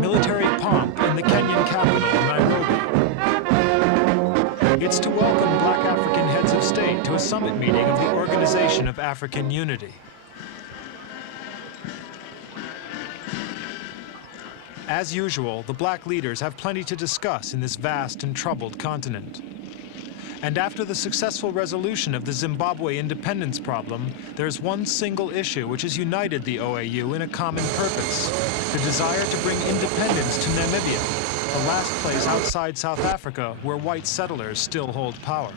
Military pomp in the Kenyan capital, Nairobi. It's to welcome Black African heads of state to a summit meeting of the Organization of African Unity. As usual, the black leaders have plenty to discuss in this vast and troubled continent. And after the successful resolution of the Zimbabwe independence problem, there's one single issue which has united the OAU in a common purpose: the desire to bring independence to Namibia, the last place outside South Africa where white settlers still hold power.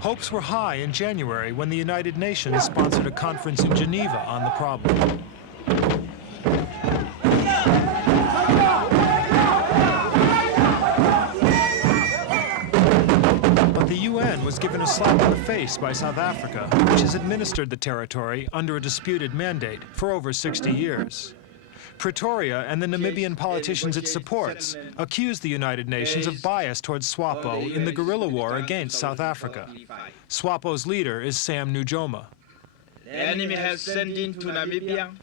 Hopes were high in January when the United Nations sponsored a conference in Geneva on the problem. Was given a slap in the face by South Africa, which has administered the territory under a disputed mandate for over 60 years. Pretoria and the Namibian politicians it supports accuse the United Nations of bias towards SWAPO in the guerrilla war against South Africa. SWAPO's leader is Sam Nujoma. The enemy has sent into Namibia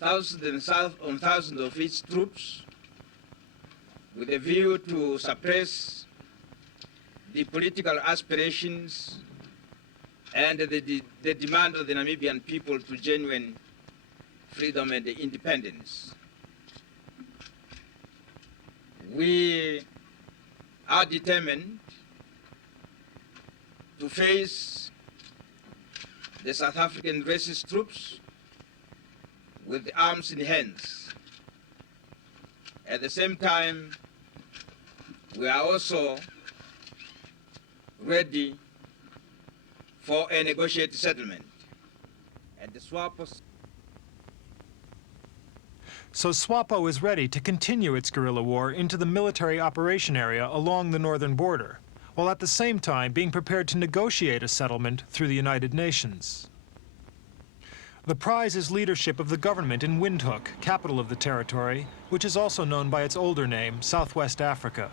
thousands and thousands of its troops with a view to suppress the political aspirations and the demand of the Namibian people to genuine freedom and independence. We are determined to face the South African racist troops with arms in hands. At the same time, we are also ready for a negotiated settlement. And the SWAPO. So SWAPO is ready to continue its guerrilla war into the military operation area along the northern border, while at the same time being prepared to negotiate a settlement through the United Nations. The prize is leadership of the government in Windhoek, capital of the territory, which is also known by its older name, Southwest Africa.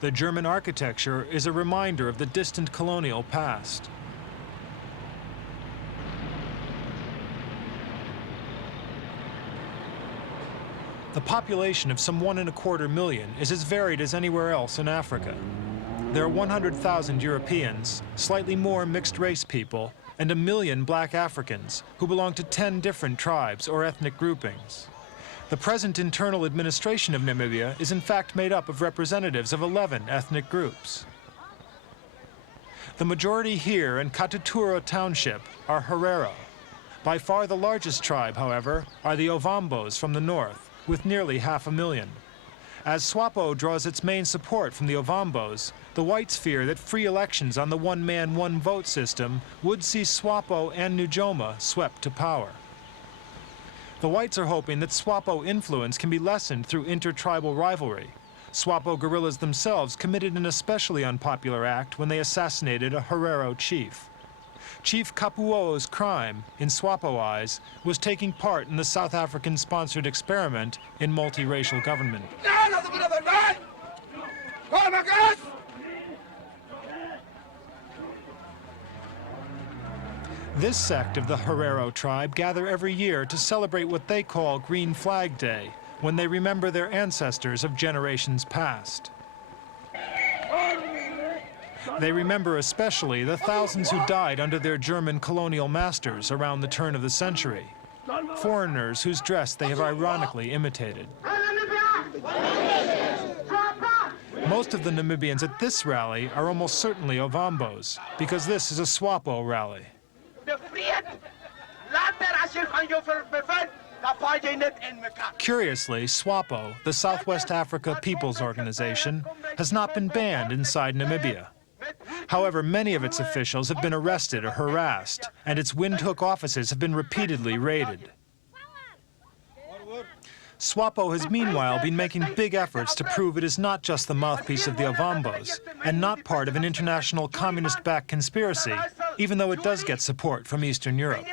The German architecture is a reminder of the distant colonial past. The population of some 1.25 million is as varied as anywhere else in Africa. There are 100,000 Europeans, slightly more mixed-race people, and 1 million black Africans who belong to 10 different tribes or ethnic groupings. The present internal administration of Namibia is in fact made up of representatives of 11 ethnic groups. The majority here in Katutura Township are Herero. By far the largest tribe, however, are the Ovambos from the north, with nearly 500,000. As SWAPO draws its main support from the Ovambos, the whites fear that free elections on the one-man, one-vote system would see SWAPO and Nujoma swept to power. The whites are hoping that SWAPO influence can be lessened through intertribal rivalry. SWAPO guerrillas themselves committed an especially unpopular act when they assassinated a Herero chief. Chief Kapuo's crime, in SWAPO eyes, was taking part in the South African-sponsored experiment in multiracial government. This sect of the Herero tribe gather every year to celebrate what they call Green Flag Day, when they remember their ancestors of generations past. They remember especially the thousands who died under their German colonial masters around the turn of the century, foreigners whose dress they have ironically imitated. Most of the Namibians at this rally are almost certainly Ovambos, because this is a SWAPO rally. Curiously, SWAPO, the Southwest Africa People's Organization, has not been banned inside Namibia. However, many of its officials have been arrested or harassed, and its Windhoek offices have been repeatedly raided. SWAPO has meanwhile been making big efforts to prove it is not just the mouthpiece of the Ovambos and not part of an international communist-backed conspiracy, even though it does get support from Eastern Europe.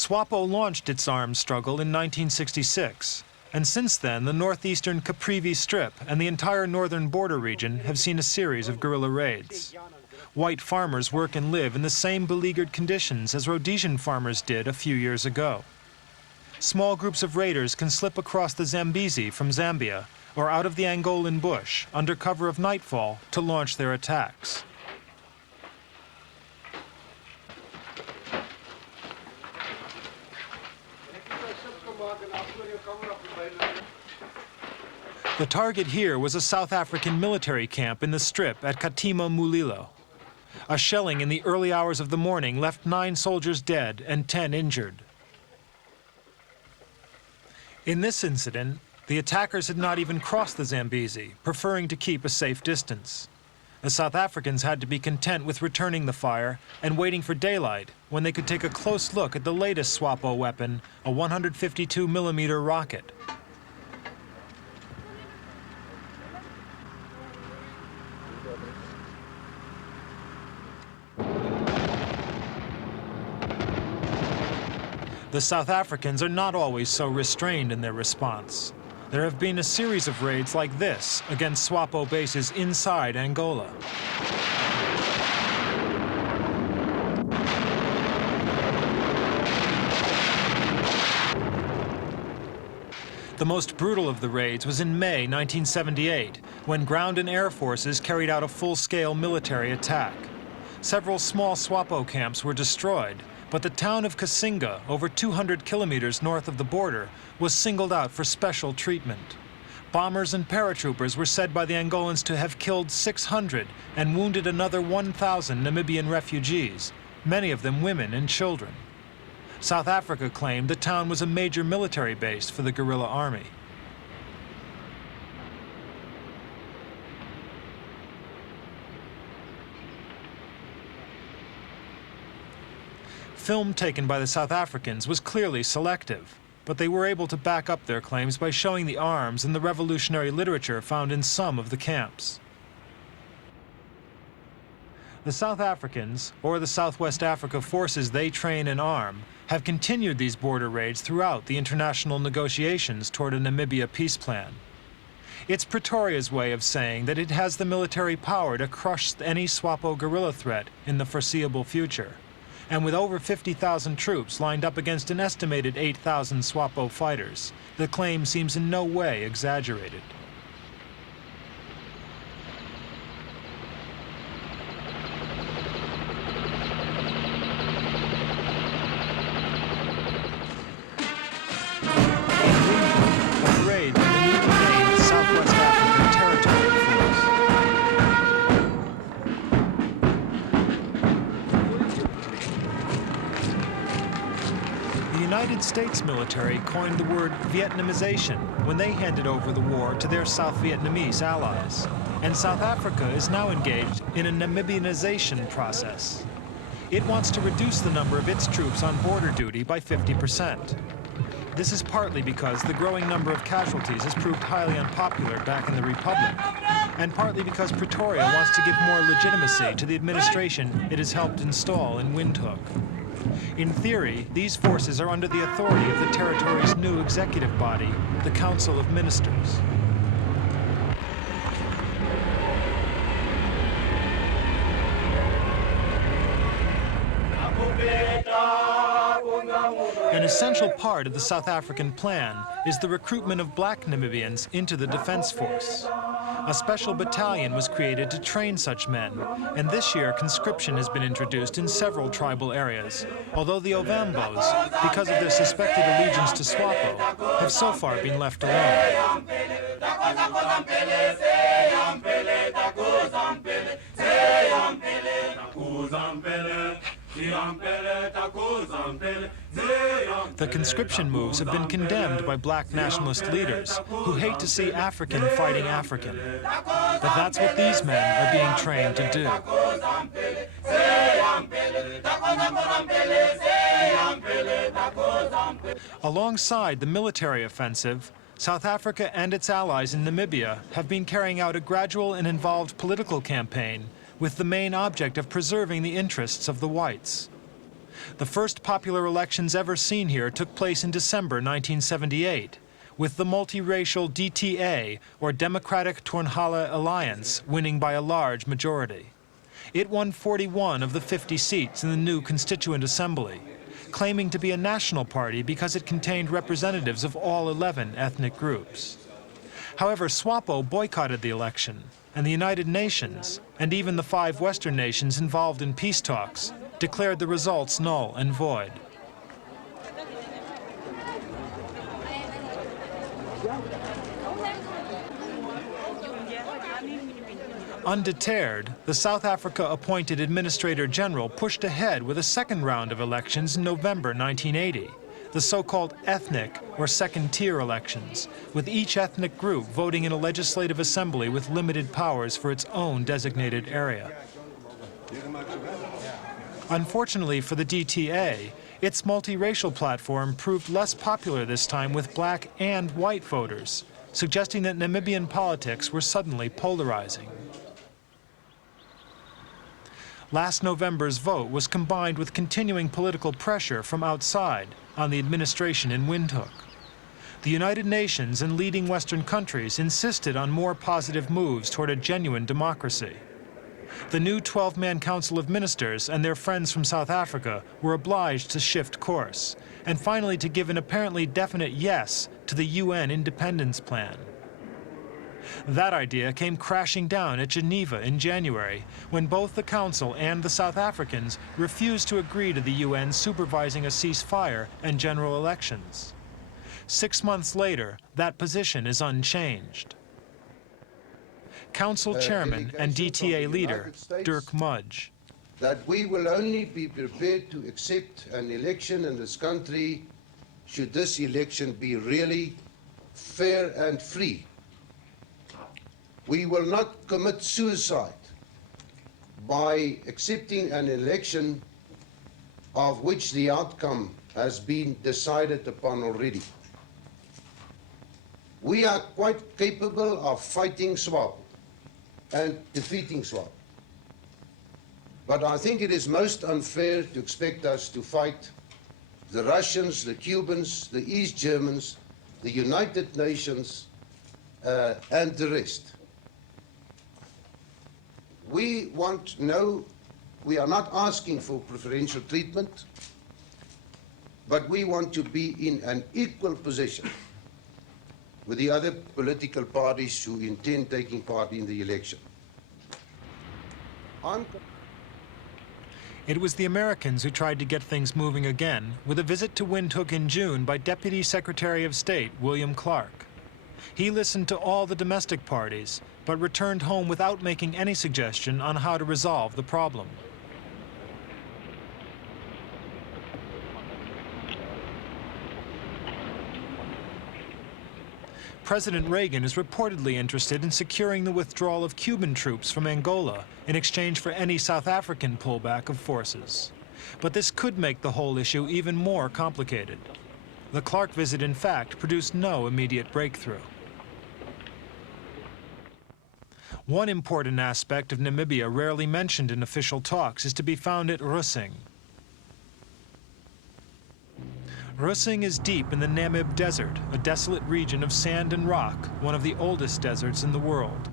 SWAPO launched its arms struggle in 1966, and since then the northeastern Caprivi Strip and the entire northern border region have seen a series of guerrilla raids. White farmers work and live in the same beleaguered conditions as Rhodesian farmers did a few years ago. Small groups of raiders can slip across the Zambezi from Zambia or out of the Angolan bush under cover of nightfall to launch their attacks. The target here was a South African military camp in the strip at Katima Mulilo. A shelling in the early hours of the morning left 9 soldiers dead and 10 injured. In this incident, the attackers had not even crossed the Zambezi, preferring to keep a safe distance. The South Africans had to be content with returning the fire and waiting for daylight when they could take a close look at the latest SWAPO weapon, a 152mm rocket. The South Africans are not always so restrained in their response. There have been a series of raids like this against SWAPO bases inside Angola. The most brutal of the raids was in May 1978, when ground and air forces carried out a full-scale military attack. Several small SWAPO camps were destroyed, but the town of Kasinga, over 200 kilometers north of the border, was singled out for special treatment. Bombers and paratroopers were said by the Angolans to have killed 600 and wounded another 1,000 Namibian refugees, many of them women and children. South Africa claimed the town was a major military base for the guerrilla army. Film taken by the South Africans was clearly selective, but they were able to back up their claims by showing the arms and the revolutionary literature found in some of the camps. The South Africans, or the Southwest Africa forces they train and arm, have continued these border raids throughout the international negotiations toward a Namibia peace plan. It's Pretoria's way of saying that it has the military power to crush any SWAPO guerrilla threat in the foreseeable future. And with over 50,000 troops lined up against an estimated 8,000 SWAPO fighters, the claim seems in no way exaggerated. A raid by the newly named Southwest African Territory Force. The United States military coined the word Vietnamization when they handed over the war to their South Vietnamese allies. And South Africa is now engaged in a Namibianization process. It wants to reduce the number of its troops on border duty by 50%. This is partly because the growing number of casualties has proved highly unpopular back in the Republic, and partly because Pretoria wants to give more legitimacy to the administration it has helped install in Windhoek. In theory, these forces are under the authority of the territory's new executive body, the Council of Ministers. An essential part of the South African plan is the recruitment of black Namibians into the defense force. A special battalion was created to train such men, and this year conscription has been introduced in several tribal areas, although the Ovambos, because of their suspected allegiance to SWAPO, have so far been left alone. The conscription moves have been condemned by black nationalist leaders who hate to see African fighting African. But that's what these men are being trained to do. Alongside the military offensive, South Africa and its allies in Namibia have been carrying out a gradual and involved political campaign with the main object of preserving the interests of the whites. The first popular elections ever seen here took place in December 1978, with the multiracial DTA, or Democratic Turnhala Alliance, winning by a large majority. It won 41 of the 50 seats in the new Constituent Assembly, claiming to be a national party because it contained representatives of all 11 ethnic groups. However, SWAPO boycotted the election, and the United Nations, and even the 5 Western nations involved in peace talks, declared the results null and void. Undeterred, the South Africa-appointed Administrator General pushed ahead with a second round of elections in November 1980, the so-called ethnic or second-tier elections, with each ethnic group voting in a legislative assembly with limited powers for its own designated area. Unfortunately for the DTA, its multiracial platform proved less popular this time with black and white voters, suggesting that Namibian politics were suddenly polarizing. Last November's vote was combined with continuing political pressure from outside on the administration in Windhoek. The United Nations and leading Western countries insisted on more positive moves toward a genuine democracy. The new 12-man Council of Ministers and their friends from South Africa were obliged to shift course, and finally to give an apparently definite yes to the UN Independence Plan. That idea came crashing down at Geneva in January, when both the Council and the South Africans refused to agree to the UN supervising a ceasefire and general elections. 6 months later, that position is unchanged. Council Chairman and DTA leader, Dirk Mudge. That we will only be prepared to accept an election in this country should this election be really fair and free. We will not commit suicide by accepting an election of which the outcome has been decided upon already. We are quite capable of fighting SWAPO and defeating SWAPO. But I think it is most unfair to expect us to fight the Russians, the Cubans, the East Germans, the United Nations, and the rest. We are not asking for preferential treatment, but we want to be in an equal position with the other political parties who intend taking part in the election. It was the Americans who tried to get things moving again with a visit to Windhoek in June by Deputy Secretary of State William Clark. He listened to all the domestic parties, but returned home without making any suggestion on how to resolve the problem. President Reagan is reportedly interested in securing the withdrawal of Cuban troops from Angola in exchange for any South African pullback of forces. But this could make the whole issue even more complicated. The Clark visit, in fact, produced no immediate breakthrough. One important aspect of Namibia rarely mentioned in official talks is to be found at Russing. Russing is deep in the Namib Desert, a desolate region of sand and rock, one of the oldest deserts in the world.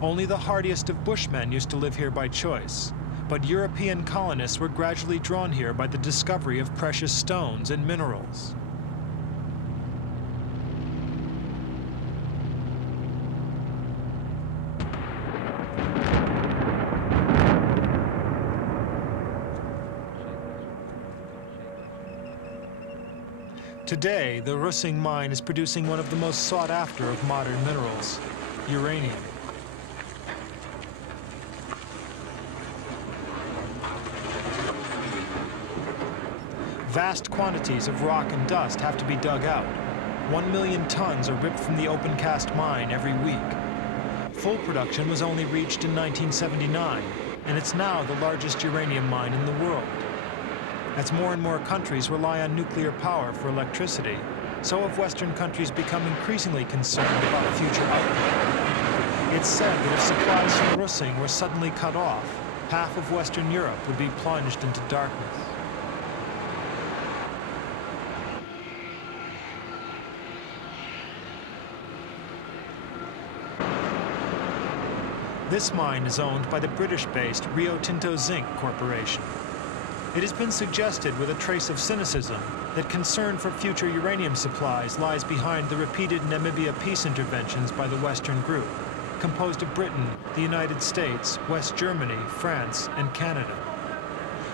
Only the hardiest of Bushmen used to live here by choice, but European colonists were gradually drawn here by the discovery of precious stones and minerals. Today, the Russing mine is producing one of the most sought-after of modern minerals, uranium. Vast quantities of rock and dust have to be dug out. 1 million tons are ripped from the open-cast mine every week. Full production was only reached in 1979, and it's now the largest uranium mine in the world. As more and more countries rely on nuclear power for electricity, so have Western countries become increasingly concerned about future output. It's said that if supplies from Russing were suddenly cut off, half of Western Europe would be plunged into darkness. This mine is owned by the British-based Rio Tinto Zinc Corporation. It has been suggested with a trace of cynicism that concern for future uranium supplies lies behind the repeated Namibia peace interventions by the Western group, composed of Britain, the United States, West Germany, France, and Canada.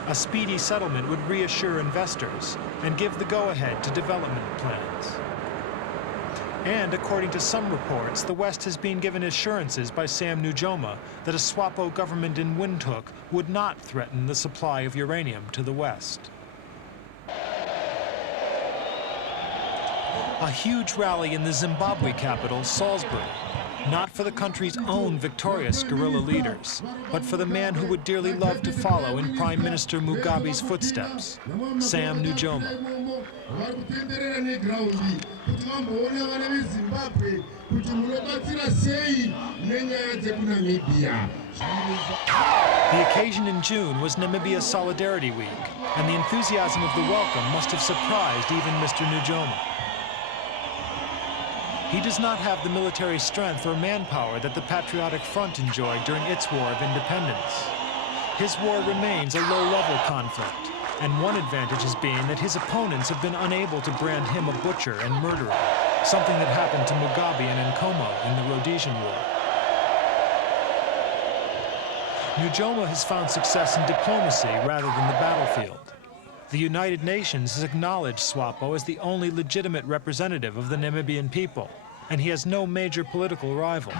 A speedy settlement would reassure investors and give the go-ahead to development plans. And according to some reports, the West has been given assurances by Sam Nujoma that a SWAPO government in Windhoek would not threaten the supply of uranium to the West. A huge rally in the Zimbabwe capital, Salisbury, not for the country's own victorious guerrilla leaders, but for the man who would dearly love to follow in Prime Minister Mugabe's footsteps, Sam Nujoma. The occasion in June was Namibia Solidarity Week, and the enthusiasm of the welcome must have surprised even Mr. Nujoma. He does not have the military strength or manpower that the Patriotic Front enjoyed during its War of Independence. His war remains a low-level conflict, and one advantage has been that his opponents have been unable to brand him a butcher and murderer, something that happened to Mugabe and Nkomo in the Rhodesian War. Nujoma has found success in diplomacy rather than the battlefield. The United Nations has acknowledged SWAPO as the only legitimate representative of the Namibian people, and he has no major political rival.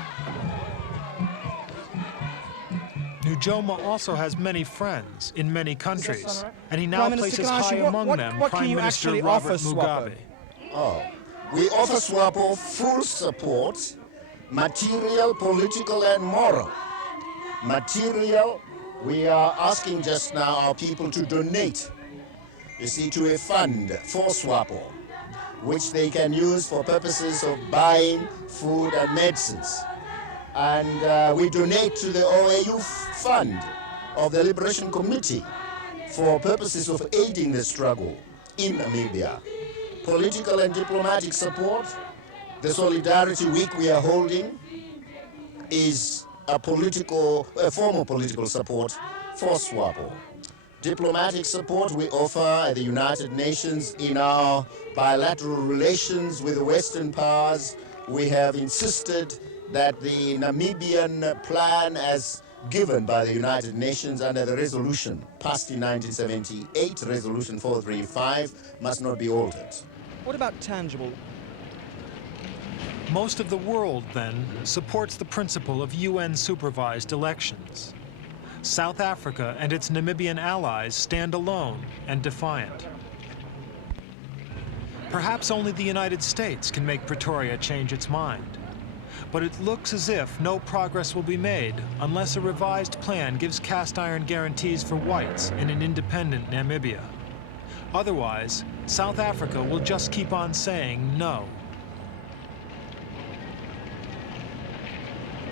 Nujoma also has many friends in many countries, and he now places high among them Prime Minister Robert Mugabe. We offer SWAPO full support, material, political, and moral. Material, we are asking just now our people to donate, you see, to a fund for SWAPO, which they can use for purposes of buying food and medicines. And we donate to the OAU fund of the Liberation Committee for purposes of aiding the struggle in Namibia. Political and diplomatic support, the Solidarity Week we are holding is a form of political support for SWAPO. Diplomatic support we offer at the United Nations in our bilateral relations with the Western powers. We have insisted that the Namibian plan as given by the United Nations under the resolution passed in 1978, Resolution 435, must not be altered. What about tangible? Most of the world, then, supports the principle of UN-supervised elections. South Africa and its Namibian allies stand alone and defiant. Perhaps only the United States can make Pretoria change its mind. But it looks as if no progress will be made unless a revised plan gives cast-iron guarantees for whites in an independent Namibia. Otherwise, South Africa will just keep on saying no.